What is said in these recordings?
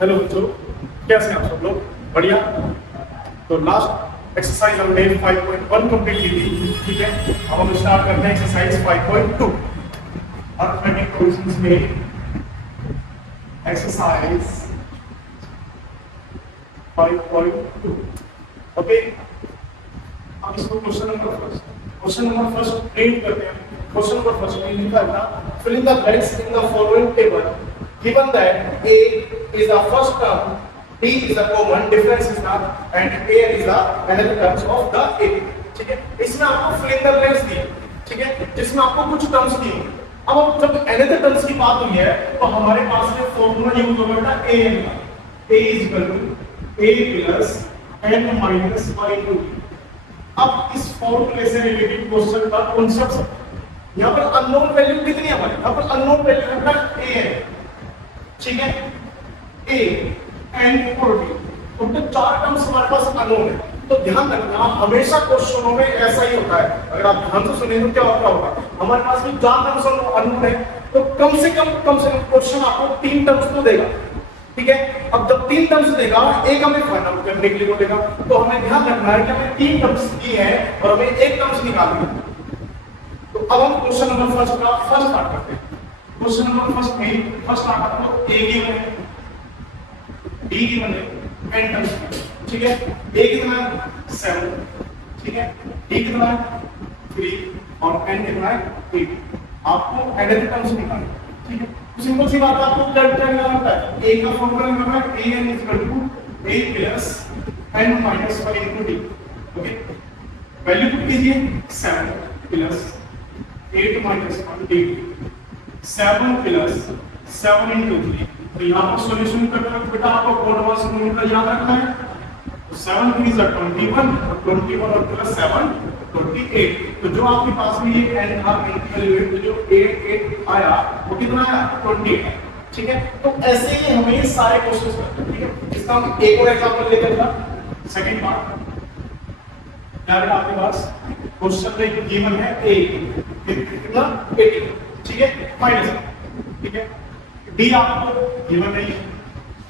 Hello बच्चों, कैसे हैं आप सब लोग? बढ़िया। तो लास्ट एक्सरसाइज हमने 5.1 कंप्लीट की थी, ठीक है। अब हम स्टार्ट करते हैं एक्सरसाइज 5.2 अर्थमेटिक क्वेश्चंस में। Exercise 5.2, okay. अब इसको क्वेश्चन नंबर फर्स्ट प्रिंट करते हैं। क्वेश्चन नंबर फर्स्ट में लिखा था, fill in the blanks in the following table given that A is the first term, B is the common, difference is the, and A is the another terms of the A, ठीक है। इसमें आपको fill in the blanks दिए, ठीक है, जिसमें आपको कुछ टर्म्स दिए। अब जब another terms की बात हुई है तो हमारे पास में फॉर्मूला यूज होगा बेटा AN का, A is equal to A plus N minus y into B। अब इस फॉर्मूले से रिलेटेड क्वेश्चन का कॉन्सेप्ट, यहाँ पर अननोन वैल्यू कितनी है हमारे, यहाँ पर अननोन वैल्यू है बेटा A है, ठीक है। A and और B, तो चार टर्म्स हमारे पास अननोन है। तो ध्यान रखना, हमेशा क्वेश्चनों में ऐसा ही होता है। अगर आप ध्यान से सुने तो क्या होगा, हमारे पास में चार टर्म्स अननोन है, तो कम से कम क्वेश्चन आपको तीन टर्म्स तो देगा, ठीक है। अब जब तीन टर्म्स देगा, एक हमें फाइंड आउट करने के लिए बोलेगा, तो हमें ध्यान रखना है कि हमें तीन टर्म्स दी है और हमें एक टर्म्स निकालना है। तो अब हम क्वेश्चन नंबर फर्स्ट का फर्स्ट स्टार्ट करते हैं। क्वेश्चन नंबर फर्स्ट में फर्स्ट स्टार्ट करते हैं। ए गिवन है, बी गिवन है, एन टर्म्स, ठीक है। ए कितना है 7, ठीक है, बी कितना है 3 और एन कितना है 8। आपको एन टर्म्स निकालना है, ठीक है। सिंपल सी बात है, आपको ब्लड ट्रायंगल होता है। ए का फॉर्मूला निकालना है, A N equal to A plus N minus 1 into D, okay. Value put कीजिए 7 plus 8 minus 1 D, 7 plus 7 into 3। तो यहाँ पर सॉल्यूशन करना है बेटा, आपको कोड वाला सॉल्यूशन याद रखना है। तो 7 3 is 21 और 21 और प्लस 7 28। तो जो आपके पास में ये n था, तो जो 8 आया वो कितना आया 28, ठीक है। तो ऐसे ही हमें सारे क्वेश्चंस करते हैं, ठीक है। इसका हम एक और एग्जांपल लेकर था, सेकंड पार्ट। क्या बेटा आपके पास क्वेश्चन में गिवन है a कितना 80, ठीक है, माइनस, ठीक है। डी आपको गिवन नहीं है,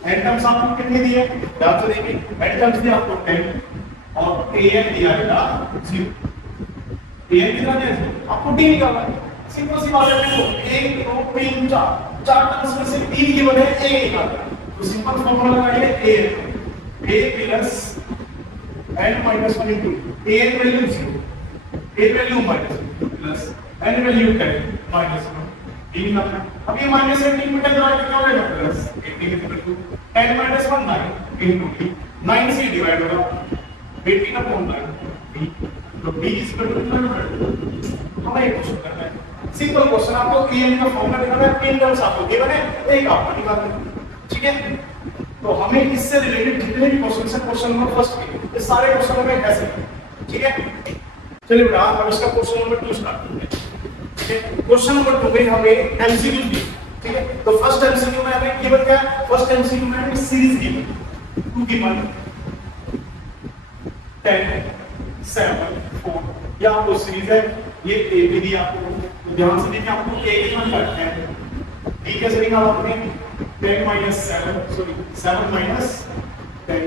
एन टर्म्स आपको कितनी दी है याद से देखिए, एन टर्म्स दी आपको 10 और एन दिया बेटा 0। एन कितना दिया आपको डी निकालना है। सिंपल सी बात है, देखो 1 2 3 4 चार टर्म्स में से 3 गिवन है, ए निकालना है। तो सिंपल फॉर्मूला लगाइए A plus N minus 1 into A value 0, A value minus plus N value 10 minus 1 D निकालना है। अब ये माइनस 18 में डिवाइड क्या हो जाएगा plus 18 equal to 10 minus 1 9 into D, 9 से डिवाइड होगा 18 अपॉन 9 डी, तो डी इज इक्वल टू हमें ये क्वेश्चन करना है। सिंपल क्वेश्चन, आपको एन का फॉर्मूला निकालना है, तीन टर्म्स आपको गिवन है, एक आपको निकालना है, ठीक है। तो हमें इससे रिलेटेड जितने भी क्वेश्चन है, क्वेश्चन नंबर फर्स्ट के ये सारे क्वेश्चन में ऐसे, ठीक है। चलिए बेटा अब इसका क्वेश्चन नंबर 2 स्टार्ट करते हैं। क्वेश्चन नंबर 2 में हमें एमसीक्यू दी, ठीक है। तो फर्स्ट एमसीक्यू में हमें गिवन क्या है, फर्स्ट एमसीक्यू में हमें सीरीज गिवन 2 गिवन 10 7 4, ये आपको सीरीज है, ये ए बी दी आपको। तो ध्यान से देखिए, आपको ए गिवन करते हैं, डी कैसे निकाला आपने 10 माइनस 7 सॉरी 7 माइनस 10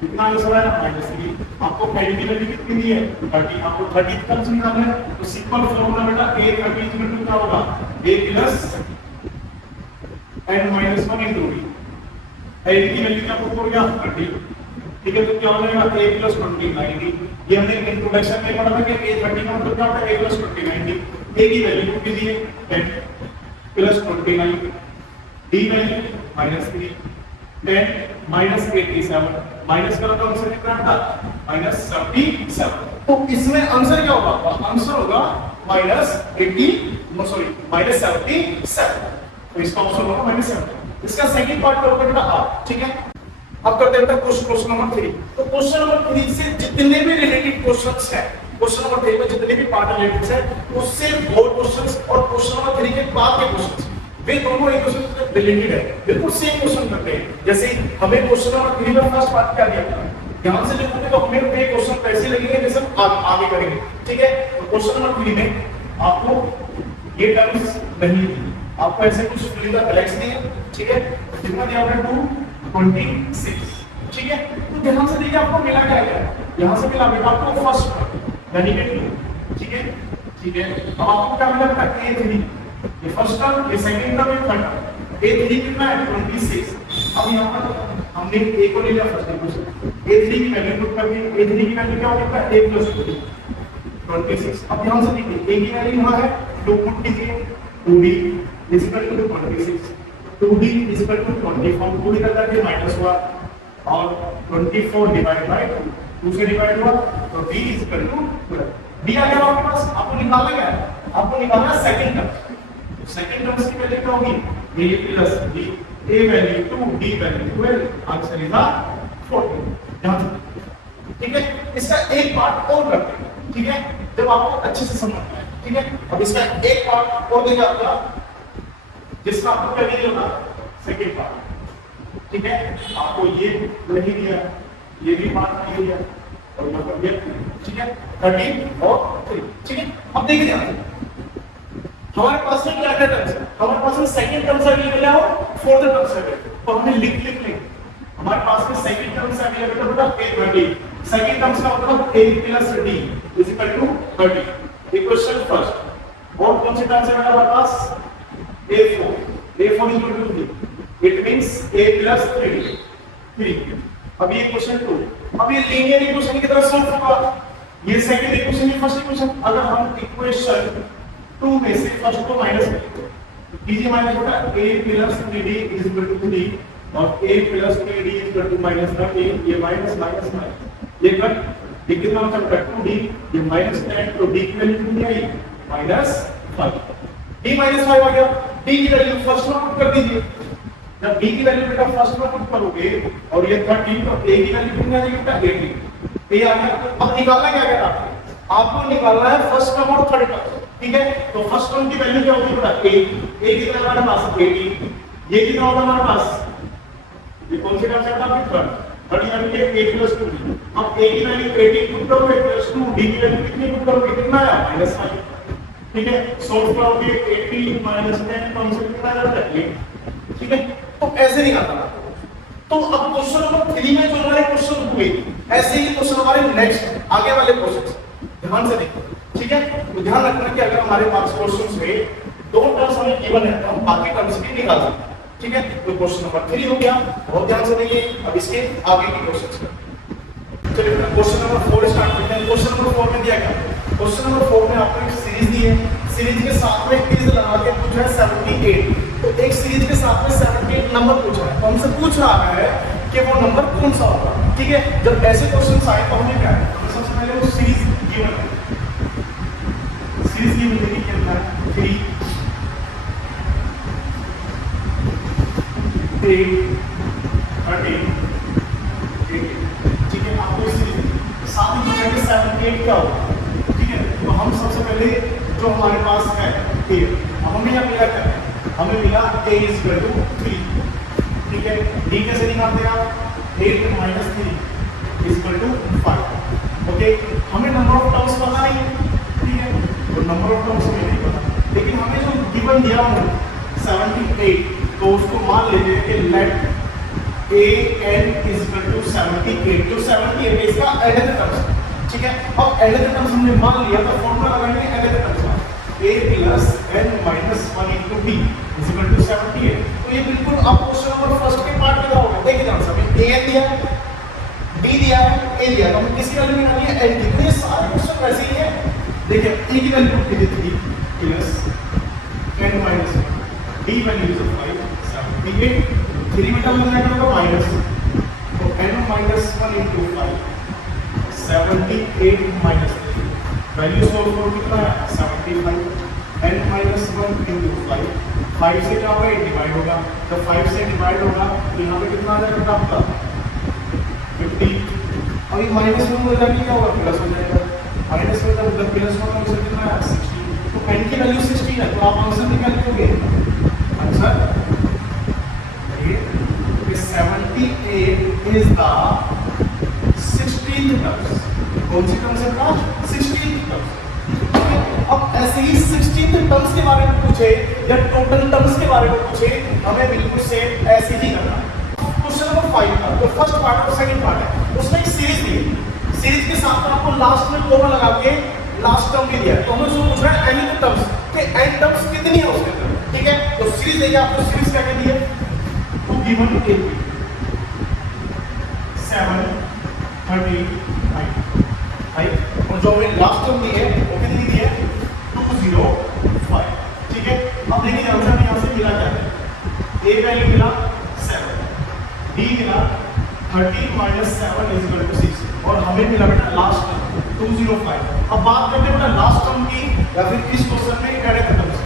कितना आंसर है -3। आपको पहली की वैल्यू कितनी दी है 30, आपको 30 टर्म्स निकालना है। तो सिंपल फॉर्मूला बेटा a 30 इक्वल टू क्या होगा a plus n minus 1 into b। a की वैल्यू क्या आपको हो गया 30, ठीक है। तो क्या हो जाएगा a प्लस 29। ये हमने इंट्रोडक्शन में पढ़ा था कि a 30 का मतलब क्या होता है a प्लस 29। a की वैल्यू कितनी दी है 10 plus 29, d value -3, 10 minus 87 minus करो तो आंसर कितना आता -77। तो इसमें आंसर क्या होगा, आंसर होगा -77। तो इसका आंसर होगा -7। इसका सेकंड पार्ट करोगे बेटा आप, ठीक है। अब करते हैं बेटा क्वेश्चन नंबर 3। तो क्वेश्चन नंबर 3 से जितने भी रिलेटेड क्वेश्चंस हैं, क्वेश्चन नंबर 3 में जितने भी पार्ट रिलेटेड है, उससे बोर्ड क्वेश्चंस और क्वेश्चन नंबर 3 के बाद के क्वेश्चंस वे दोनों एक दूसरे से रिलेटेड है, बिल्कुल सेम क्वेश्चन करते हैं। जैसे हमें क्वेश्चन नंबर 3 में फर्स्ट पार्ट क्या दिया था, ध्यान से देखोगे तो हमें ये क्वेश्चन कैसे लगेंगे जैसे हम आगे करेंगे, ठीक है। तो क्वेश्चन नंबर 3 में आपको ये टर्म्स नहीं दी, आपको ऐसे कुछ फिल द ब्लैंक्स दिए, ठीक है। कितना दिया आपने 2 26। ठीक है, तो ध्यान से देखिए आपको मिला क्या क्या, यहाँ से मिला बेटा आपको फर्स्ट टर्म यानी कि 2। ठीक है, ठीक है, अब आपको क्या मिला बेटा a3, ये फर्स्ट टर्म, ये सेकंड टर्म, ये थर्ड टर्म। a3 कितना है 26। अब यहाँ पर हमने a को ले लिया फर्स्ट इक्वेशन, a3 की वैल्यू पुट कर दी, a3 की वैल्यू क्या होगी बेटा a + 2 26। अब ध्यान से देखिए a की वैल्यू यहाँ है 2 पुट कीजिए 2d = 26, 2d = 24, 2 निकल करके माइनस हुआ और 24 डिवाइड बाय 2 से डिवाइड हुआ तो d = 12। d आ गया आपके पास, आपको निकालना क्या है, आपको निकालना है सेकंड टर्म। सेकंड टर्म्स की वैल्यू क्या होगी a + d, a value 2, d value 12, answer is 14। ध्यान से, ठीक है, इसका एक पार्ट और करते हैं। ठीक है, जब आपको अच्छे से समझ में आए। ठीक है, अब इसका एक पार्ट और देखिए आपका, जिसका आपको क्या नहीं होगा सेकंड पार्ट। ठीक है, आपको ये नहीं दिया, ये भी पार्ट नहीं दिया और मतलब ये, ठीक है, 13 और 3। ठीक है, अब देखिए ध्यान से हमारे पास में क्या क्या टर्म्स है, हमारे पास में सेकंड टर्म्स अवेलेबल है और फोर्थ टर्म्स अवेलेबल, तो हमने लिख लेंगे हमारे पास में सेकंड टर्म्स अवेलेबल होगा a20। सेकंड टर्म्स का मतलब a + d = 30। इक्वेशन फर्स्ट और कौन से टर्म्स है हमारे पास a4 = 3, इट मींस a + 3। अब ये क्वेश्चन 2, अब ये लीनियर इक्वेशन की तरह सॉल्व होगा। ये सेकंड इक्वेशन, ये फर्स्ट इक्वेशन, अगर हम इक्वेशन 2 में से फर्स्ट को माइनस करेंगे कीजिए, माइनस होगा a + 3d = 3 और a + 3d = -13, ये माइनस माइनस माइनस ये कट, ये कितना होता है 2d, ये -10, तो d की वैल्यू कितनी आई -5, d -5 आ गया। d की वैल्यू फर्स्ट में पुट कर दीजिए, जब d की वैल्यू बेटा फर्स्ट में पुट करोगे और ये 13 तो a की वैल्यू कितनी आ जाएगी बेटा 18, ये आ गया। अब निकालना क्या है आपको निकालना है फर्स्ट टर्म और थर्ड टर्म। ठीक है, तो फर्स्ट टर्म की वैल्यू क्या होगी बेटा a कितना हमारे पास 18, ये कितना होगा हमारे पास, ये कौन से टर्म से आता है थर्ड यानी कि a + 2। अब a की वैल्यू 18 पुट करोगे + 2, d की वैल्यू कितनी पुट करोगे कितना आया -5। ठीक है, सॉल्व करोगे 18 - 10 कौन से कितना आ जाता है 8। ठीक है, तो ऐसे निकालना। तो अब क्वेश्चन नंबर 3 में जो हमारे क्वेश्चन हुए, ऐसे ही क्वेश्चन हमारे नेक्स्ट आगे वाले क्वेश्चन ध्यान से देखो। ठीक है, तो ध्यान रखना कि अगर हमारे पास क्वेश्चंस में 2 टर्म्स हमें गिवन है तो हम बाकी टर्म्स भी निकाल सकते हैं। ठीक है, तो क्वेश्चन नंबर 3 हो गया, बहुत ध्यान से देखिए। अब इसके आगे के क्वेश्चंस चलिए क्वेश्चन नंबर 4 स्टार्ट करते हैं। क्वेश्चन नंबर 4 में दिया क्या, क्वेश्चन नंबर 4 में आपको एक सीरीज दी है, सीरीज के साथ में क्विज लगा के पूछा है 78, तो एक सीरीज के साथ में 78 नंबर पूछा है, तो हमसे पूछ रहा है कि वो नंबर कौन सा होगा। ठीक है, जब ऐसे क्वेश्चंस आए तो हमें क्या है, तो सबसे पहले वो सीरीज गिवन है, सीरीज गिवन देखिए कितना है 3 8 13 18। ठीक है, आपको इसी साथ ही पूछेंगे 78 क्या होगा। ठीक है, तो हम सबसे पहले जो हमारे पास है a, अब हमें यह मिला क्या है, हमें मिला a = 3। ठीक है, d कैसे निकालते हैं आप, 8 - 3 = 5। ओके, हमें नंबर ऑफ टर्म्स पता नहीं है। ठीक है, तो नंबर ऑफ टर्म्स हमें नहीं पता, लेकिन हमें जो गिवन दिया है 78, तो उसको मान लीजिए कि लेट a n = 78, जो 78 है इसका nth टर्म। ठीक है, अब nth टर्म हमने मान लिया तो फॉर्मूला लगाएंगे nth टर्म का, a + n - 1 * b = 78। तो ये बिल्कुल आप क्वेश्चन नंबर फर्स्ट के पार्ट में होगा। देखिए ध्यान से, a n दिया है, b दिया है, a दिया, तो हम किसकी वैल्यू निकालनी है n की। तो ये सारे क्वेश्चन वैसे ही है। देखिए a की वैल्यू पुट कीजिए 3 + n - 1, d वैल्यू इज 5 78, 3 में टर्म लगाना होगा माइनस, तो n - 1 * 5 78 - 3 वैल्यू सॉल्व करो कितना है 75, n - 1 * 5, 5 से क्या होगा डिवाइड होगा, तो 5 से डिवाइड होगा तो यहाँ पे कितना आ जाएगा आपका 50। और ये माइनस में हो जाएगा क्या होगा प्लस हो जाएगा, माइनस में मतलब प्लस होगा तो कितना है 16, तो n की वैल्यू 16 है, तो आप आंसर निकाल लोगे answer 78 is the 16th term। कौन सी टर्म है का 16th टर्म। अब ऐसे ही 16th टर्म्स के बारे में पूछे या टोटल टर्म्स के बारे में पूछे, हमें बिल्कुल सेम ऐसे ही करना। क्वेश्चन नंबर 5 का जो फर्स्ट पार्ट और सेकंड पार्ट है उसमें एक सीरीज दी है, सीरीज के साथ में आपको लास्ट में कोमा लगा के लास्ट टर्म भी दिया है। तो हमें उसको पूछना है एनी टर्म्स के एन टर्म्स कितनी है उसके अंदर, ठीक है। तो सीरीज देखिए आपको सीरीज क्या कहती है, टू गिवन 8 7 35 और जो हमें लास्ट टर्म दी है वो कितनी दी है 205, ठीक है। अब देखिए आंसर यहाँ से मिला क्या है, ए वैल्यू मिला 7, डी मिला 13 माइनस 7 इज इक्वल टू 6 और हमें मिला बेटा लास्ट टर्म 205। अब बात करते हैं बेटा लास्ट टर्म की या फिर इस क्वेश्चन में एडेड टर्म्स।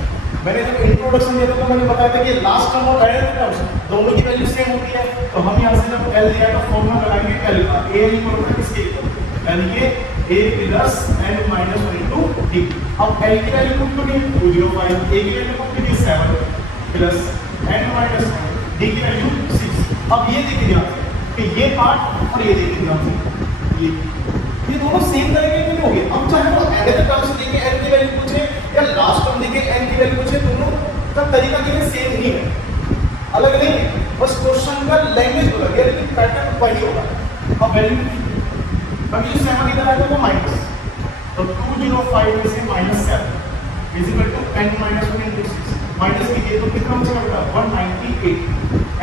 मैंने जब इंट्रोडक्शन दिया था तो मैंने बताया था कि लास्ट टर्म और एडेड टर्म्स दोनों की वैल्यू सेम होती है। तो हम यहाँ से जब एल दिया तो फॉर्मूला लगाएंगे एल का, ए इक्वल टू किसके इक्वल, यानी कि a plus n minus 1 into d। अब l की वैल्यू पुट करिए 205, a की वैल्यू पुट करिए 7 प्लस n माइनस 1, d की वैल्यू 6। अब ये देखिए ध्यान से कि ये पार्ट और ये देखिए ध्यान से, ये दोनों सेम तरह के क्यों हो गए। अब चाहे वो एडेड टर्म्स देके n की वैल्यू पूछे या लास्ट टर्म देके n की वैल्यू पूछे, दोनों का तरीका जो सेम ही है, अलग नहीं है, बस क्वेश्चन का लैंग्वेज अलग है लेकिन पैटर्न वही होगा। अब वैल्यू अब ये 7 इधर आएगा तो माइनस, तो 205 में से minus 7 is equal to n minus 1 into 6 minus कीजिए तो कितना बचेगा 198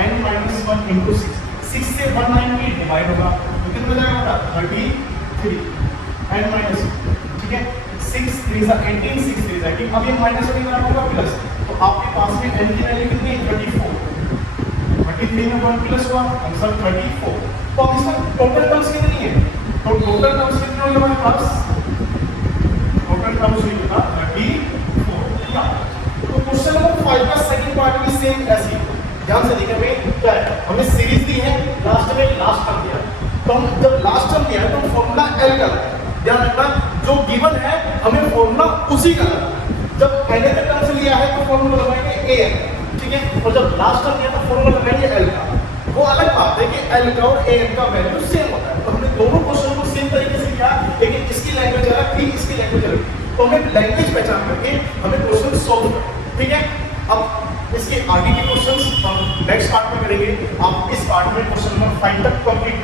n माइनस 1 इनटू 6, 6 से 198 डिवाइड होगा तो कितना बचेगा 33 n माइनस, ठीक है। 6 3 जा 18 6 3 जा, अब ये माइनस होने वाला होगा प्लस, तो आपके पास में n की वैल्यू कितनी है 34, 33 में 1 प्लस हुआ आंसर 34। तो अब इसका टोटल टर्म्स कितनी है, तो टोटल टर्म्स कितने होंगे हमारे पास, टोटल टर्म्स हुई होगा 34। तो क्वेश्चन नंबर 5 का सेकंड पार्ट भी सेम ऐसी है, ध्यान से देखिए हमें क्या है, हमें सीरीज दी है, लास्ट में लास्ट टर्म दिया है। तो हम जब लास्ट टर्म दिया है तो फॉर्मूला एल का ध्यान रखना, जो गिवन है हमें फॉर्मूला उसी का लगाना। जब एन के टर्म से लिया है तो फॉर्मूला लगाएंगे ए एन, ठीक है, और जब लास्ट टर्म दिया तो फॉर्मूला लगाएंगे एल का। वो अलग बात है कि एल का और ए एन का वैल्यू सेम होता है। तो हमने दोनों क्वेश्चन को सेम तरीके से किया, लेकिन इसकी लैंग्वेज अलग थी, इसकी लैंग्वेज अलग थी, तो हमें लैंग्वेज पहचान करके हमें क्वेश्चन सॉल्व करना, ठीक है। अब इसके आगे के क्वेश्चंस हम नेक्स्ट पार्ट में करेंगे। आप इस पार्ट में क्वेश्चन नंबर 5 तक कंप्लीट